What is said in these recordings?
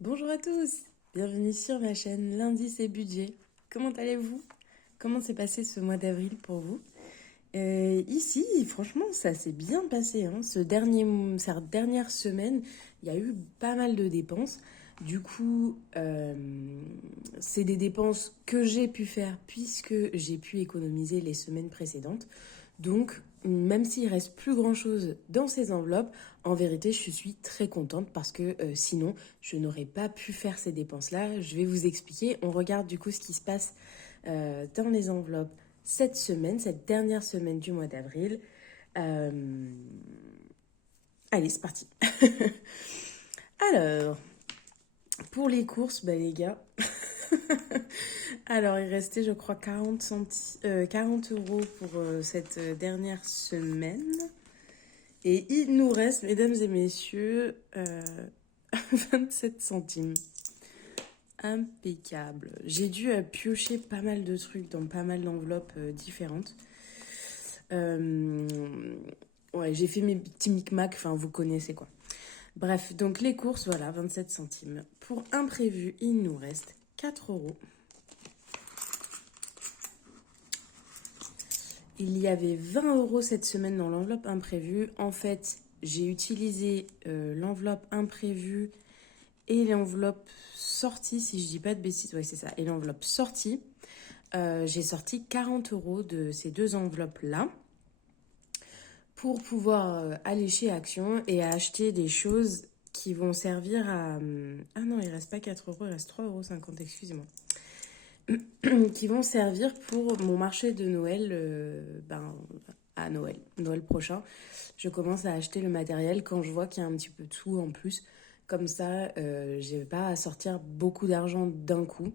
Bonjour à tous, bienvenue sur ma chaîne Lundi c'est budget. Comment allez-vous? Comment s'est passé ce mois d'avril pour vous? Ici, franchement, ça s'est bien passé, hein. Cette dernière semaine, il y a eu pas mal de dépenses. Du coup, c'est des dépenses que j'ai pu faire puisque j'ai pu économiser les semaines précédentes. Donc, même s'il reste plus grand-chose dans ces enveloppes, en vérité, je suis très contente parce que sinon, je n'aurais pas pu faire ces dépenses-là. Je vais vous expliquer. On regarde du coup ce qui se passe dans les enveloppes cette semaine, cette dernière semaine du mois d'avril. Euh, Allez, c'est parti. Alors, pour les courses, bah les gars, alors il restait je crois 40 euros pour cette dernière semaine. Et il nous reste, mesdames et messieurs, 27 centimes. Impeccable. J'ai dû piocher pas mal de trucs dans pas mal d'enveloppes différentes. Euh, ouais, j'ai fait mes petits micmacs, enfin vous connaissez quoi. Bref, donc les courses, voilà, 27 centimes. Pour imprévu, il nous reste 4 euros. Il y avait 20 euros cette semaine dans l'enveloppe imprévue. En fait, j'ai utilisé l'enveloppe imprévue et l'enveloppe sortie, si je dis pas de bêtises. Oui, c'est ça. Et l'enveloppe sortie. J'ai sorti 40 euros de ces deux enveloppes-là pour pouvoir aller chez Action et acheter des choses qui vont servir à... Ah non, il reste pas 4 euros, il reste 3,50 €, excusez-moi. Qui vont servir pour mon marché de Noël à Noël, Noël prochain. Je commence à acheter le matériel quand je vois qu'il y a un petit peu de sous en plus. Comme ça, j'ai pas à sortir beaucoup d'argent d'un coup.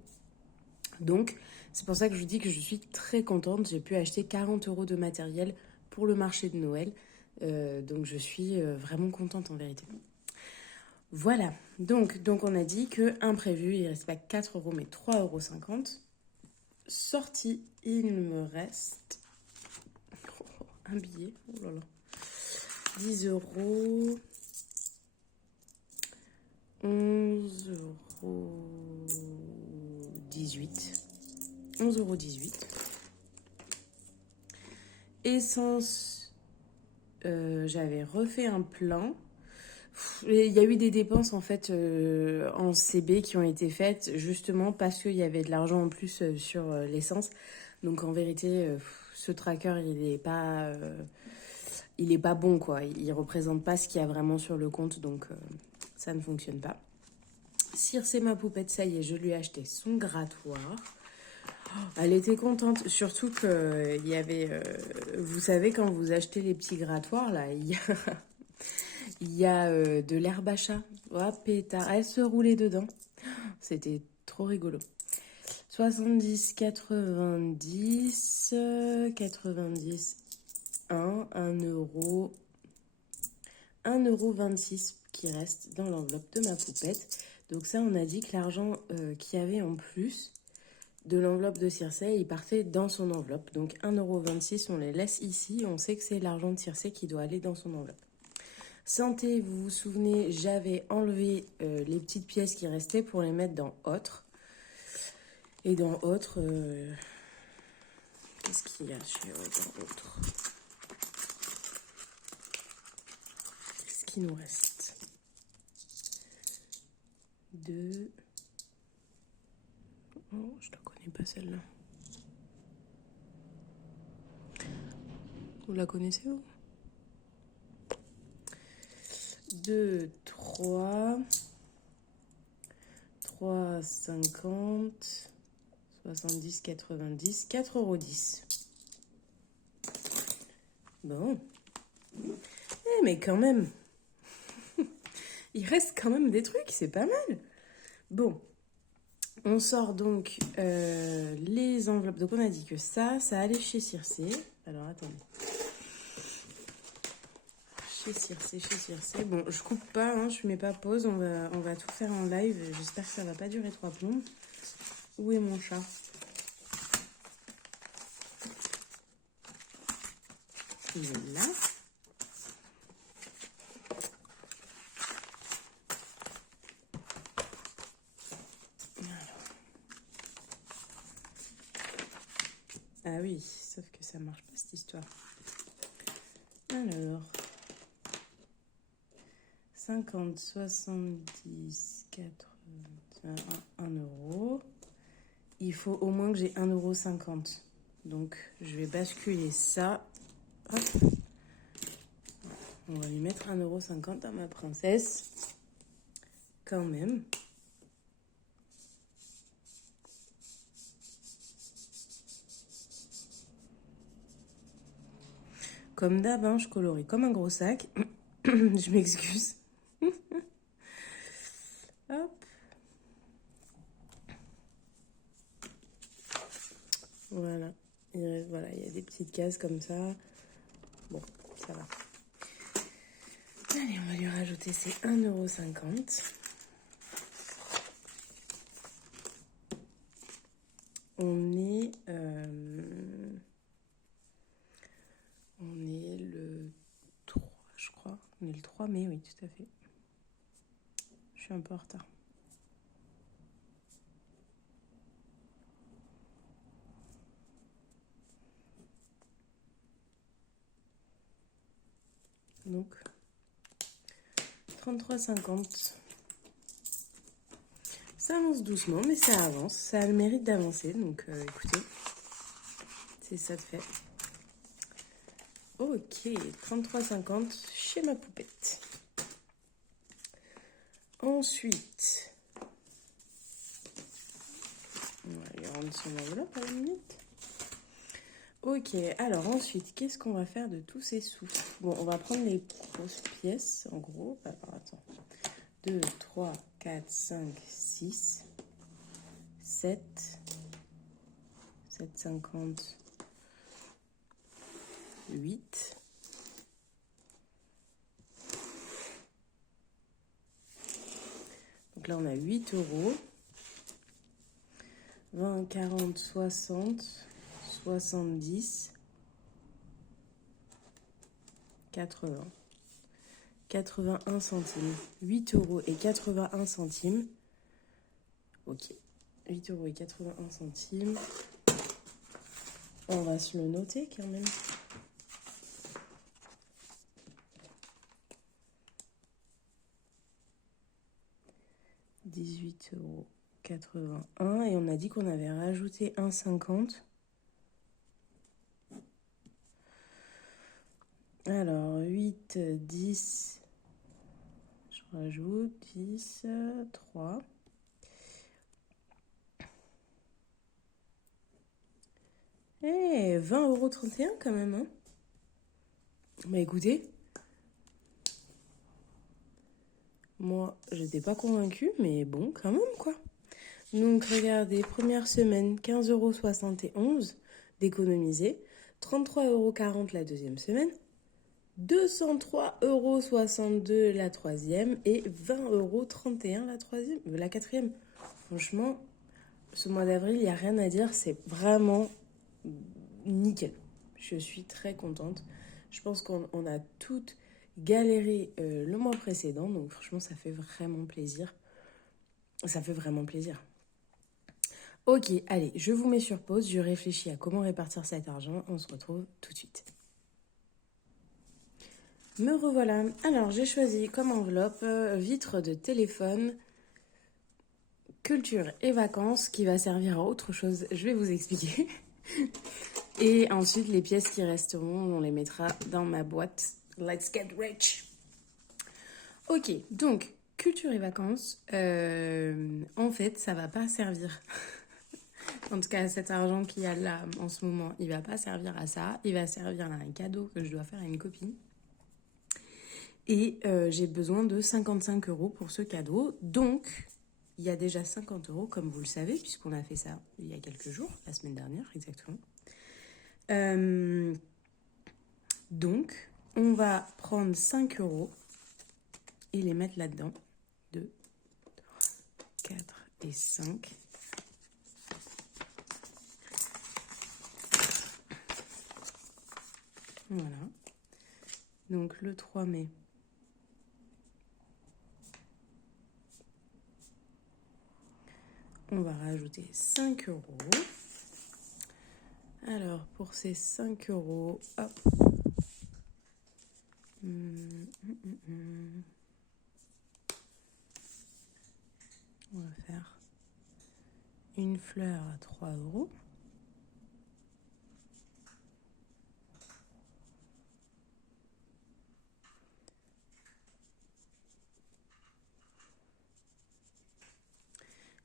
Donc, c'est pour ça que je vous dis que je suis très contente. J'ai pu acheter 40 euros de matériel pour le marché de Noël. Donc, je suis vraiment contente en vérité. Voilà. Donc on a dit que imprévu, il ne reste pas 4 euros mais 3,50 €. Sorti, il me reste un billet. Oh là là. 10 euros. 11,18 €. 11,18 €. Essence, j'avais refait un plein. Il y a eu des dépenses en fait en CB qui ont été faites justement parce qu'il y avait de l'argent en plus sur l'essence. Donc en vérité, ce tracker il est pas bon quoi. Il représente pas ce qu'il y a vraiment sur le compte, donc ça ne fonctionne pas. Circe, ma poupette, ça y est, je lui ai acheté son grattoir. Elle était contente, surtout que il y avait, vous savez, quand vous achetez les petits grattoirs là, il y a de l'herbe à chat. Oh, pétard, elle se roulait dedans. C'était trop rigolo. 70, 90, 90, 1 euro, 1,26 € qui reste dans l'enveloppe de ma poupette. Donc ça, on a dit que l'argent qu'il y avait en plus de l'enveloppe de Circe, il partait dans son enveloppe. Donc 1,26 €, on les laisse ici. On sait que c'est l'argent de Circe qui doit aller dans son enveloppe. Santé, vous vous souvenez, j'avais enlevé les petites pièces qui restaient pour les mettre dans Autre. Et dans Autre, qu'est-ce qu'il y a dans Autre? Qu'est-ce qu'il nous reste? 2. Oh, je ne la connais pas celle-là. Vous la connaissez vous? 2, 3, 3,50, 70, 90, 4,10 €. Bon. Mais quand même, il reste quand même des trucs, c'est pas mal. Bon, on sort donc les enveloppes. Donc on a dit que ça allait chez Circe. Alors attendez. Chez Circe. Bon, je coupe pas, hein, je mets pas pause. On va tout faire en live. J'espère que ça va pas durer 3 plombes. Où est mon chat? Il est là. Ah oui, sauf que ça marche pas cette histoire. Alors, 50, 70, 80, 1 euro. Il faut au moins que j'ai 1,50 €. Donc, je vais basculer ça. Hop. On va lui mettre 1,50 € à ma princesse. Quand même. Comme d'hab, hein, je colorie comme un gros sac. Je m'excuse. Hop. Voilà. Voilà, il y a des petites cases comme ça. Bon, ça va. Allez, on va lui rajouter ces 1,50 €. On est le 3, je crois. On est le 3 mai, oui, tout à fait. Je suis un peu en retard. Donc, 33,50. Ça avance doucement, mais ça avance. Ça a le mérite d'avancer. Donc, écoutez, c'est ça de fait. Ok, 33,50 chez ma poupette. Ensuite, on va lui rendre son enveloppe à la minute. Ok, alors ensuite, qu'est-ce qu'on va faire de tous ces sous? Bon, on va prendre les grosses pièces, en gros. Alors, attends. 2, 3, 4, 5, 6, 7, 7,50, 8. Donc là, on a 8 euros. 20, 40, 60, 70, 80. 81 centimes. 8 euros et 81 centimes. Ok. 8 euros et 81 centimes. On va se le noter quand même. « 18,81 € et on a dit qu'on avait rajouté 1,50 €. Alors, 8, 10, je rajoute 10, 3. Eh, 20,31 € quand même, hein. Bah écoutez, moi, j'étais pas convaincue, mais bon, quand même, quoi. Donc, regardez, première semaine, 15,71 € d'économiser, 33,40 € la deuxième semaine, 203,62 € la troisième et 20,31 € la quatrième. Franchement, ce mois d'avril, il n'y a rien à dire, c'est vraiment nickel. Je suis très contente. Je pense qu'on a toutes galéré le mois précédent, donc franchement, ça fait vraiment plaisir. Ça fait vraiment plaisir. Ok, allez, je vous mets sur pause, je réfléchis à comment répartir cet argent, on se retrouve tout de suite. Me revoilà. Alors, j'ai choisi comme enveloppe vitre de téléphone, culture et vacances, qui va servir à autre chose, je vais vous expliquer. Et ensuite, les pièces qui resteront, on les mettra dans ma boîte. Let's get rich. Ok, donc, culture et vacances, en fait, ça va pas servir. En tout cas, cet argent qu'il y a là en ce moment, il va pas servir à ça. Il va servir à un cadeau que je dois faire à une copine. Et j'ai besoin de 55 € pour ce cadeau. Donc, il y a déjà 50 € comme vous le savez, puisqu'on a fait ça il y a quelques jours, la semaine dernière exactement. Donc, on va prendre 5 € et les mettre là-dedans. 2, 4 et 5. Voilà. Donc, le 3 mai. On va rajouter 5 €. Alors, pour ces 5 euros, hop. On va faire une fleur à 3 euros.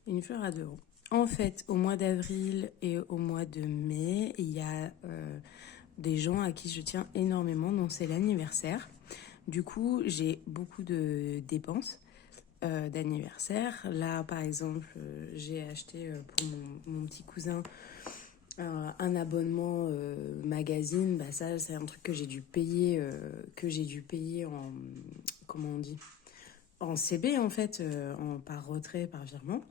Une fleur à 2 euros. En fait, au mois d'avril et au mois de mai, il y a des gens à qui je tiens énormément, dont c'est l'anniversaire. Du coup, j'ai beaucoup de dépenses d'anniversaire. Là, par exemple, j'ai acheté pour mon petit cousin un abonnement magazine. Bah, ça, c'est un truc que j'ai dû payer, en, comment on dit, en CB en fait, par retrait, par virement.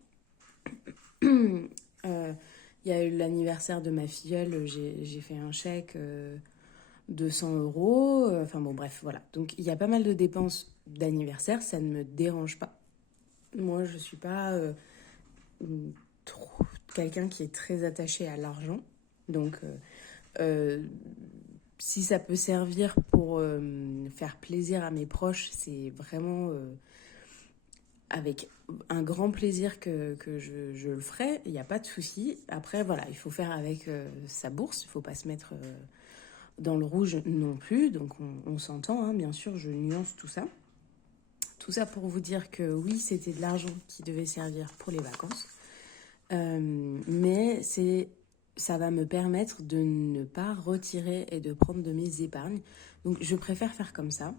Il y a eu l'anniversaire de ma filleule, j'ai fait un chèque de 100 euros. Enfin bon, bref, voilà. Donc il y a pas mal de dépenses d'anniversaire, ça ne me dérange pas. Moi, je suis pas trop quelqu'un qui est très attaché à l'argent. Donc, si ça peut servir pour faire plaisir à mes proches, c'est vraiment avec un grand plaisir que je le ferai. Il n'y a pas de souci. Après, voilà, il faut faire avec sa bourse. Il ne faut pas se mettre dans le rouge non plus. Donc, on s'entend, hein, bien sûr, je nuance tout ça. Tout ça pour vous dire que oui, c'était de l'argent qui devait servir pour les vacances. Mais ça va me permettre de ne pas retirer et de prendre de mes épargnes. Donc je préfère faire comme ça.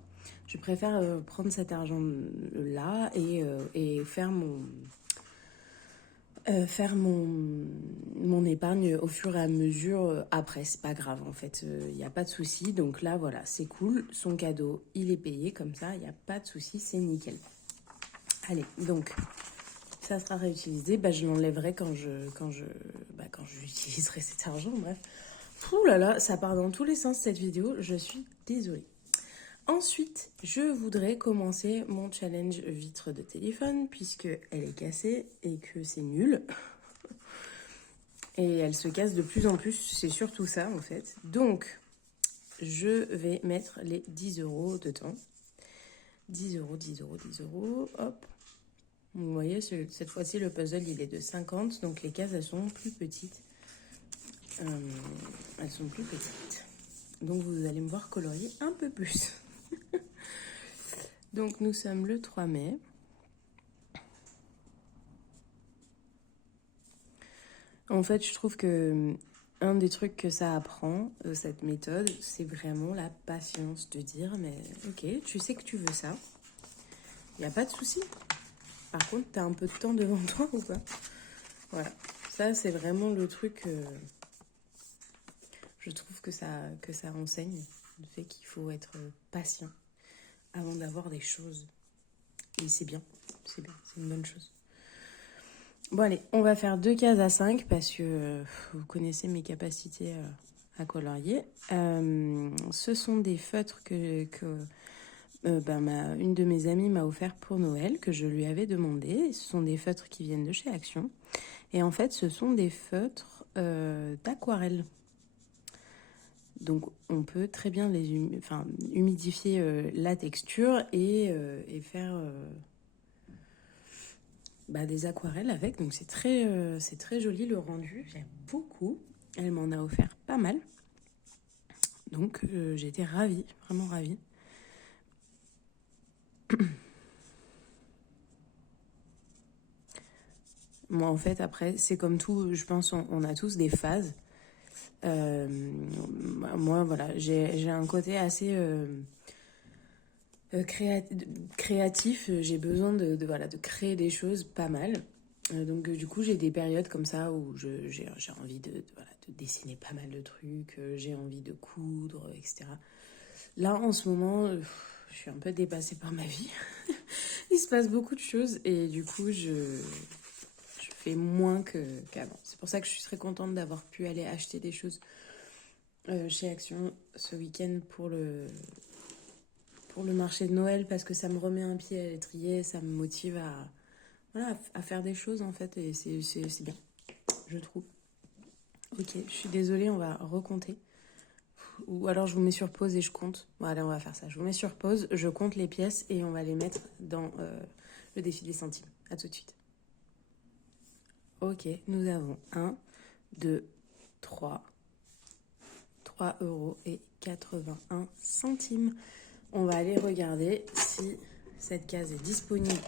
Je préfère prendre cet argent-là et faire mon épargne au fur et à mesure après. C'est pas grave en fait, il n'y a pas de souci. Donc là voilà, c'est cool. Son cadeau, il est payé comme ça, il n'y a pas de souci, c'est nickel. Allez, donc ça sera réutilisé. Bah, je l'enlèverai quand j'utiliserai cet argent. Bref. Ouh là là, ça part dans tous les sens cette vidéo. Je suis désolée. Ensuite, je voudrais commencer mon challenge vitre de téléphone puisque elle est cassée et que c'est nul. Et elle se casse de plus en plus. C'est surtout ça en fait. Donc, je vais mettre les 10 euros dedans. 10 euros, 10 euros, 10 euros. Hop. Vous voyez, cette fois-ci, le puzzle, il est de 50. Donc, les cases, elles sont plus petites. Donc, vous allez me voir colorier un peu plus. Donc, nous sommes le 3 mai. En fait, je trouve que un des trucs que ça apprend, cette méthode, c'est vraiment la patience de dire, mais ok, tu sais que tu veux ça. Il n'y a pas de souci. Par contre, tu as un peu de temps devant toi ou pas? Voilà. Ça, c'est vraiment le truc... je trouve que ça enseigne le fait qu'il faut être patient avant d'avoir des choses. Et c'est bien, c'est une bonne chose. Bon allez, on va faire 2 cases à 5 parce que vous connaissez mes capacités à colorier. Ce sont des feutres que une de mes amies m'a offert pour Noël, que je lui avais demandé. Ce sont des feutres qui viennent de chez Action. Et en fait, ce sont des feutres d'aquarelle. Donc, on peut très bien humidifier la texture et faire des aquarelles avec. Donc, c'est très joli le rendu. J'aime beaucoup. Elle m'en a offert pas mal. Donc, j'étais ravie, vraiment ravie. Moi, en fait, après, c'est comme tout. Je pense on a tous des phases. Moi, voilà, j'ai un côté assez créatif. J'ai besoin de créer des choses pas mal. Donc, du coup, j'ai des périodes comme ça où j'ai envie de dessiner pas mal de trucs. J'ai envie de coudre, etc. Là, en ce moment, je suis un peu dépassée par ma vie. Il se passe beaucoup de choses et du coup, je fais moins qu'avant. C'est pour ça que je suis très contente d'avoir pu aller acheter des choses chez Action ce week-end pour le marché de Noël parce que ça me remet un pied à l'étrier, ça me motive à faire des choses en fait et c'est bien, je trouve. Ok, je suis désolée, on va recompter. Ou alors je vous mets sur pause et je compte. Bon, allez, on va faire ça. Je vous mets sur pause, je compte les pièces et on va les mettre dans le défi des centimes. À tout de suite. Ok, nous avons 1, 2, 3, 3,81 €. On va aller regarder si cette case est disponible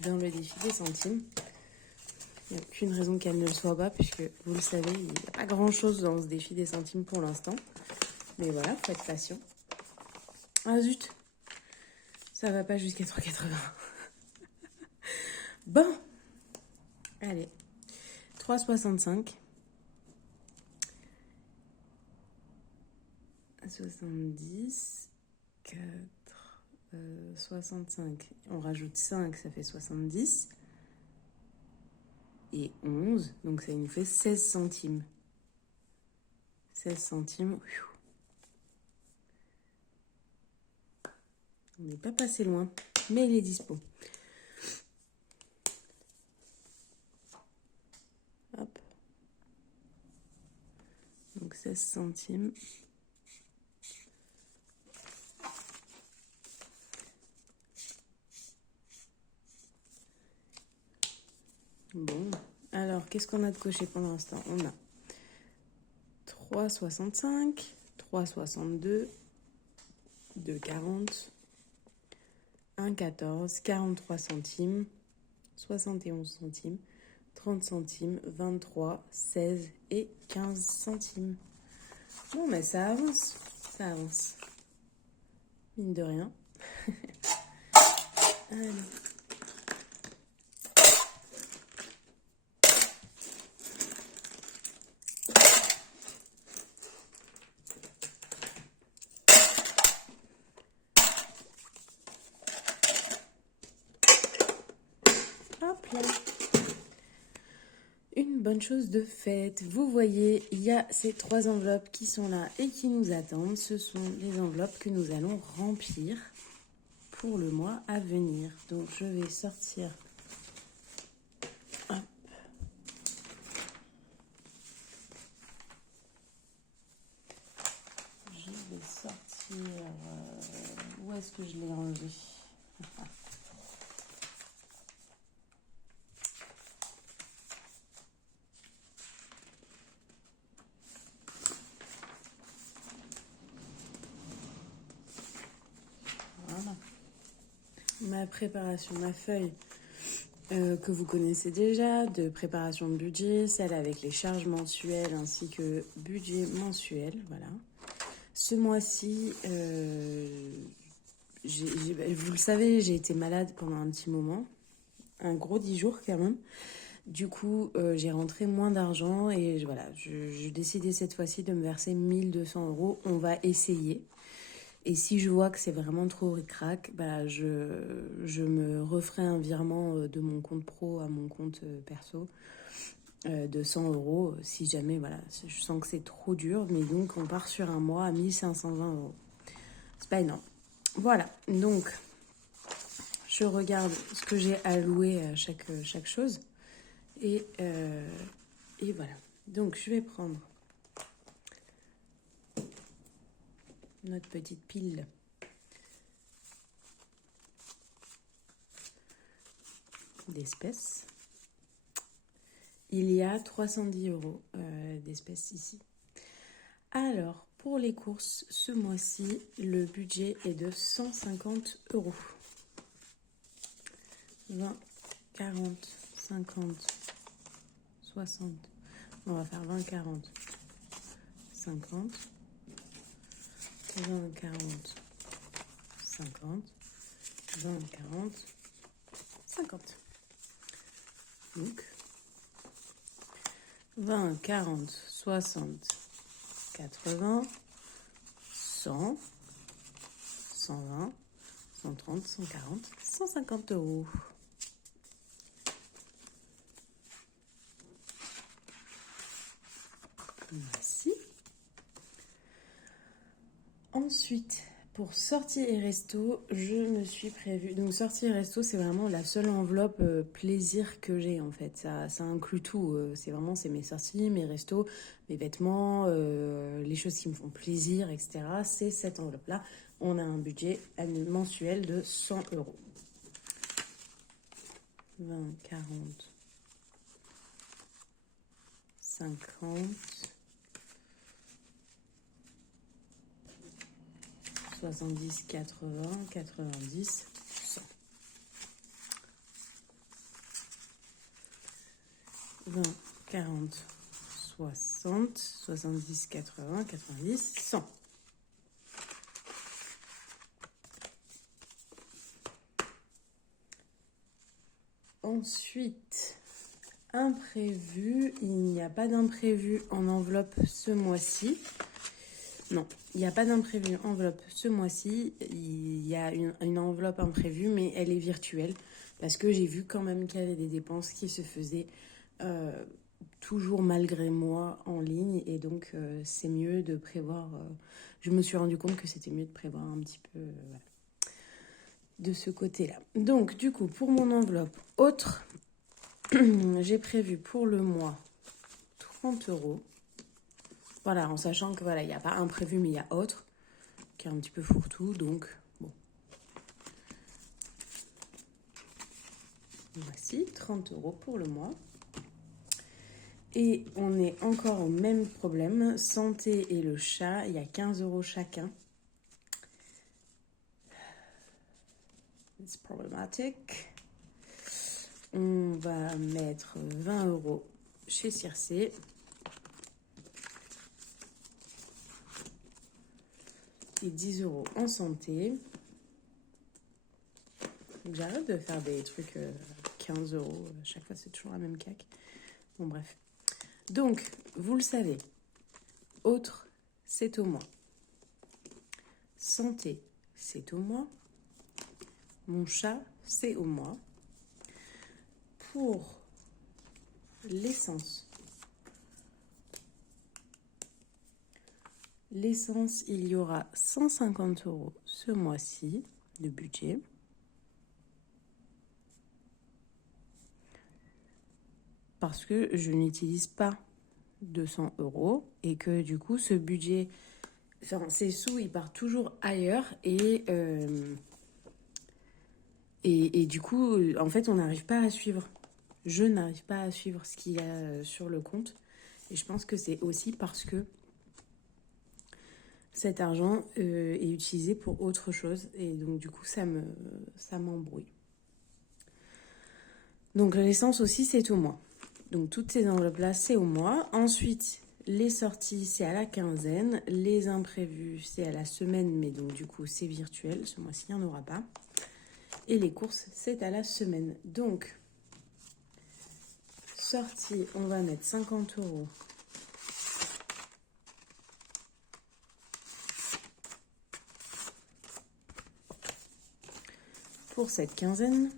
dans le défi des centimes. Il n'y a aucune raison qu'elle ne le soit pas, puisque vous le savez, il n'y a pas grand-chose dans ce défi des centimes pour l'instant. Mais voilà, faut être patient. Ah zut, ça va pas jusqu'à 3,80 €. Bon, allez, 3,65, 70, 4, 65. On rajoute 5, ça fait 70. Et 11, donc ça nous fait 16 centimes. 16 centimes. On n'est pas passé loin, mais il est dispo. Hop. Donc 16 centimes. Bon, alors qu'est-ce qu'on a de coché pour l'instant? On a 3,65, 3,62, 2,40, 1,14, 43 centimes, 71 centimes, 30 centimes, 23, 16 et 15 centimes. Bon, mais ça avance, ça avance. Mine de rien. Allez. Hop là. Une bonne chose de faite. Vous voyez, il y a ces 3 enveloppes qui sont là et qui nous attendent. Ce sont les enveloppes que nous allons remplir pour le mois à venir. Donc je vais sortir. Hop. Je vais sortir. Où est-ce que je l'ai enlevé? Voilà. Ma préparation, ma feuille que vous connaissez déjà, de préparation de budget, celle avec les charges mensuelles ainsi que budget mensuel. Voilà. Ce mois-ci, vous le savez, j'ai été malade pendant un petit moment, un gros 10 jours quand même. Du coup, j'ai rentré moins d'argent et voilà, je décidais cette fois-ci de me verser 1 200 €. On va essayer. Et si je vois que c'est vraiment trop ric-rac, bah, je me referai un virement de mon compte pro à mon compte perso de 100 € si jamais, voilà, je sens que c'est trop dur. Mais donc, on part sur un mois à 1 520 €. C'est pas énorme. Voilà, donc je regarde ce que j'ai alloué à chaque chose. Et voilà. Donc, je vais prendre notre petite pile d'espèces. Il y a 310 € d'espèces ici. Alors, pour les courses, ce mois-ci, le budget est de 150 €. 20, 40, 50, 60. On va faire 20, 40, 50. 20, 40, 50. 20, 40, 50. Donc, 20, 40, 60, 80, 100, 120, 130, 140, 150 €. Merci. Ensuite, Pour sortie et resto, je me suis prévue. Donc, sortie et resto, c'est vraiment la seule enveloppe plaisir que j'ai en fait. Ça inclut tout. C'est mes sorties, mes restos, mes vêtements, les choses qui me font plaisir, etc. C'est cette enveloppe-là. On a un budget mensuel de 100 €. 20, 40, 50, 70, 80, 90, 100. 20, 40, 60, 70, 80, 90, 100. Ensuite, imprévu. Il n'y a pas d'imprévu en enveloppe ce mois-ci. Non, il n'y a pas d'imprévu enveloppe ce mois-ci. Il y a une enveloppe imprévue, mais elle est virtuelle. Parce que j'ai vu quand même qu'il y avait des dépenses qui se faisaient toujours malgré moi en ligne. Et donc, c'est mieux de prévoir. Je me suis rendu compte que c'était mieux de prévoir un petit peu voilà, de ce côté-là. Donc, du coup, pour mon enveloppe autre, j'ai prévu pour le mois 30 €. Voilà, en sachant que voilà, il n'y a pas imprévu, mais il y a autre, qui est un petit peu fourre-tout, donc bon. Voici, 30 € pour le mois. Et on est encore au même problème, santé et le chat, il y a 15 € chacun. It's problematic. On va mettre 20 € chez Circé. Et 10 € en santé. Donc j'arrête de faire des trucs 15 €. À chaque fois, c'est toujours la même caque. Bon, bref. Donc, vous le savez, autre, c'est au mois. Santé, c'est au mois. Mon chat, c'est au mois. Pour l'essence, il y aura 150 € ce mois-ci de budget. Parce que je n'utilise pas 200 € et que du coup, ce budget, enfin, ces sous, ils partent toujours ailleurs et du coup, en fait, on n'arrive pas à suivre. Je n'arrive pas à suivre ce qu'il y a sur le compte. Et je pense que c'est aussi parce que cet argent est utilisé pour autre chose. Et donc, du coup, ça m'embrouille. Donc, l'essence aussi, c'est au mois. Donc, toutes ces enveloppes-là, c'est au mois. Ensuite, les sorties, c'est à la quinzaine. Les imprévus, c'est à la semaine. Mais donc, du coup, c'est virtuel. Ce mois-ci, il n'y en aura pas. Et les courses, c'est à la semaine. Donc, sortie, on va mettre 50 € pour cette quinzaine.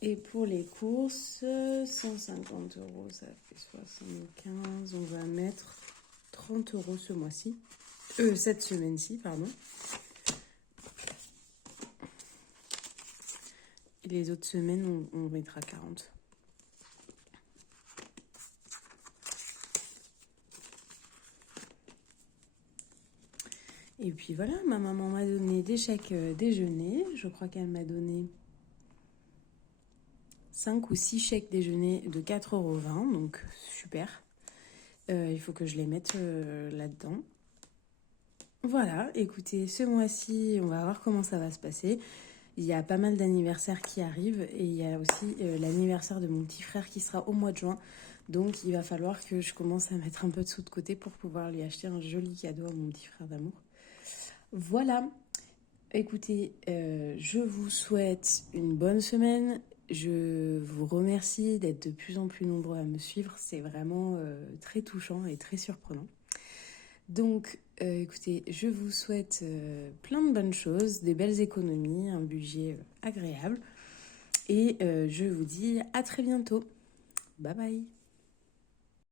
Et pour les courses, 150 €, ça fait 75. On va mettre 30 € ce mois-ci. Cette semaine-ci, pardon. Et les autres semaines, on mettra 40. Et puis voilà, ma maman m'a donné des chèques déjeuner. Je crois qu'elle m'a donné 5 ou 6 chèques déjeuner de 4,20 €, donc super. Il faut que je les mette là-dedans. Voilà, écoutez, ce mois-ci, on va voir comment ça va se passer. Il y a pas mal d'anniversaires qui arrivent et il y a aussi l'anniversaire de mon petit frère qui sera au mois de juin. Donc il va falloir que je commence à mettre un peu de sous de côté pour pouvoir lui acheter un joli cadeau à mon petit frère d'amour. Voilà, écoutez, je vous souhaite une bonne semaine. Je vous remercie d'être de plus en plus nombreux à me suivre. C'est vraiment très touchant et très surprenant. Donc, écoutez, je vous souhaite plein de bonnes choses, des belles économies, un budget agréable. Et je vous dis à très bientôt. Bye bye.